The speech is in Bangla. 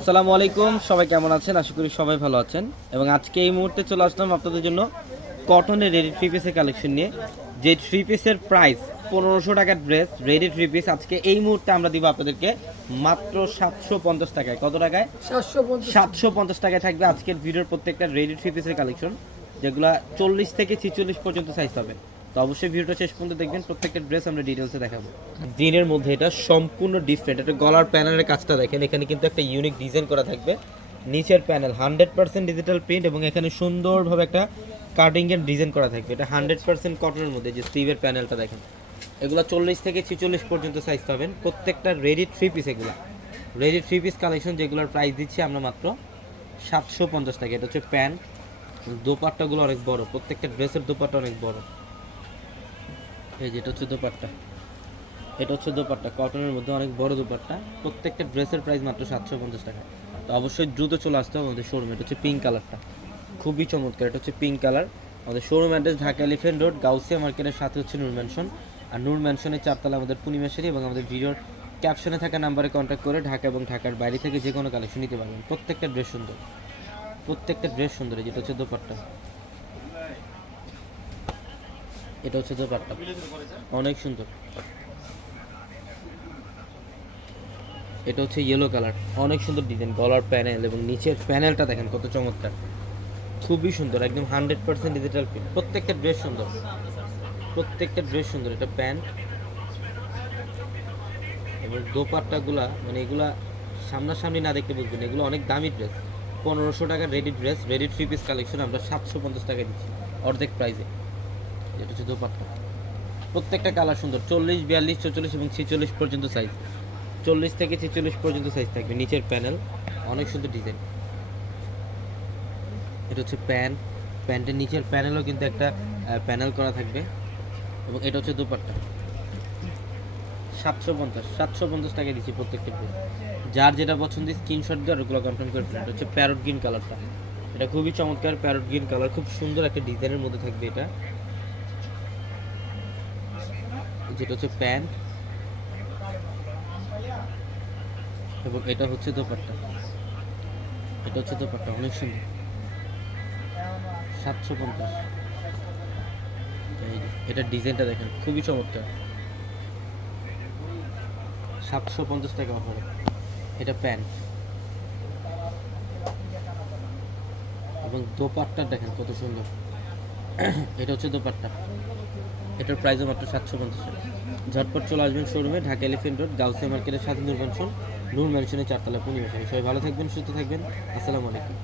আসসালামু আলাইকুম সবাই কেমন আছেন? আশা করি সবাই ভালো আছেন। এবং আজকে এই মুহূর্তে চলে আসলাম আপনাদের জন্য কটনের রেডি থ্রি পিসের কালেকশন নিয়ে। যে থ্রি পিসের প্রাইস পনেরোশো টাকার ড্রেস রেডি থ্রি পিস আজকে এই মুহূর্তে আমরা দিব আপনাদেরকে মাত্র সাতশো পঞ্চাশ টাকায়। কত টাকায়? সাতশো পঞ্চাশ। টাকায় থাকবে আজকের ভিডিওর প্রত্যেকটা রেডি থ্রি পিসের কালেকশন যেগুলো চল্লিশ থেকে ছিচল্লিশ পর্যন্ত সাইজ পাবে তো অবশ্যই ভিডিওটা শেষ পর্যন্ত দেখবেন, প্রত্যেকটা ড্রেস আমরা ডিটেলসে দেখাবো। জিনের মধ্যে এটা সম্পূর্ণ ডিফারেন্ট এটা গলার প্যানেলের কাজটা দেখেন, এখানে কিন্তু একটা ইউনিক ডিজাইন করা থাকবে। নিচের panel hundred percent digital print এবং এখানে সুন্দরভাবে একটা কাটিং এর ডিজাইন করা থাকবে। এটা হান্ড্রেড পার্সেন্ট কটনের মধ্যে যে স্লিভের প্যানেলটা দেখেন। এগুলো চল্লিশ থেকে ছিচল্লিশ পর্যন্ত সাইজ পাবেন। প্রত্যেকটা রেডি থ্রি পিস এগুলো। রেডি থ্রি পিস কালেকশন যেগুলোর প্রাইস দিচ্ছি আমরা মাত্র সাতশো পঞ্চাশ টাকা। এটা হচ্ছে প্যান্ট দোপাট্টাগুলো অনেক বড়। প্রত্যেকটা ড্রেসের দোপাট্টা অনেক বড়। এই যে এটা হচ্ছে দোপাট্টা। এটা হচ্ছে দোপাট্টা। কটনের মধ্যে অনেক বড় দোপাট্টা। প্রত্যেকটা ড্রেসের প্রাইস মাত্র সাতশো পঞ্চাশ টাকা। তো অবশ্যই দ্রুত চলে আসতে হবে আমাদের শোরুমে এটা হচ্ছে পিঙ্ক কালারটা খুবই চমৎকার। এটা হচ্ছে পিঙ্ক কালার আমাদের showroom address Dhaka Elephant Road Gausia মার্কেটের সাথে হচ্ছে নূর ম্যানশন আর নূর ম্যানশনের চারতলা আমাদের পূর্ণিমাশারি এবং আমাদের ভিডিওর ক্যাপশনে থাকা নাম্বারে কন্ট্যাক্ট করে ঢাকা এবং ঢাকার বাইরে থেকে যে কোনো কালেকশন নিতে পারবেন। প্রত্যেকটা ড্রেস সুন্দর। প্রত্যেকটা ড্রেস সুন্দর। যেটা হচ্ছে দোপাট্টা। এটা হচ্ছে দোপাট্টা অনেক সুন্দর। এটা হচ্ছে ইয়েলো কালার অনেক সুন্দর ডিজাইন গলার প্যানেল এবং নিচের প্যানেলটা দেখেন কত চমৎকার। খুবই সুন্দর, একদম হান্ড্রেড পার্সেন্ট ডিজিটাল প্রিন্ট প্রত্যেকটা ড্রেস সুন্দর। প্রত্যেকটা ড্রেস সুন্দর। এটা প্যান্ট এবং দোপাট্টাগুলা মানে এগুলা সামনাসামনি না দেখতে বুঝবেন এগুলো অনেক দামি ড্রেস পনেরোশো টাকার ready dress ready three piece collection আমরা সাতশো পঞ্চাশ টাকা দিচ্ছি। অর্ধেক প্রাইসে এটা হচ্ছে দোপাট্টা প্রত্যেকটা কালার সুন্দর। চল্লিশ, বিয়াল্লিশ চৌচল্লিশ এবং ছেচল্লিশ পর্যন্ত সাইজ চল্লিশ থেকে ছেচল্লিশ পর্যন্ত সাইজ থাকবে নিচের প্যানেল অনেক সুন্দর ডিজাইন এটা হচ্ছে প্যান্ট প্যান্টের নিচের প্যানেলও কিন্তু একটা প্যানেল করা থাকবে। এবং এটা হচ্ছে দুপাট্টা সাতশো পঞ্চাশ সাতশো পঞ্চাশ টাকা দিচ্ছি প্রত্যেকটা ড্রেস যার যেটা পছন্দ স্ক্রিনশট দিয়ে ওগুলো কনফার্ম করে ফেলুন। হচ্ছে প্যারট গ্রিন কালারটা এটা খুবই চমৎকার প্যারট গ্রিন কালার খুব সুন্দর একটা ডিজাইনের মধ্যে থাকবে এটা। যেটা হচ্ছে প্যান্ট এবং এটা হচ্ছে দোপাট্টা। এটা হচ্ছে দোপাট্টা, অনেক সুন্দর। সাতশো পঞ্চাশ। এটা ডিজাইনটা দেখেন, খুবই চমৎকার। সাতশো পঞ্চাশ টাকা অফারে এটা প্যান্ট এবং দোপাট্টা দেখেন কত সুন্দর। এটা হচ্ছে দোপাট্টা। এটার প্রাইসও মাত্র সাতশো পঞ্চাশ টাকা। ঝটপট চলে আসবেন শোরুমে ঢাকা এলিফেন্ট রোড গাউসিয়া মার্কেটের সাথে নূর ম্যানশন নূর ম্যানশনের চারতলা পূর্ণিমা সবাই ভালো থাকবেন, সুস্থ থাকবেন। আসসালামু আলাইকুম।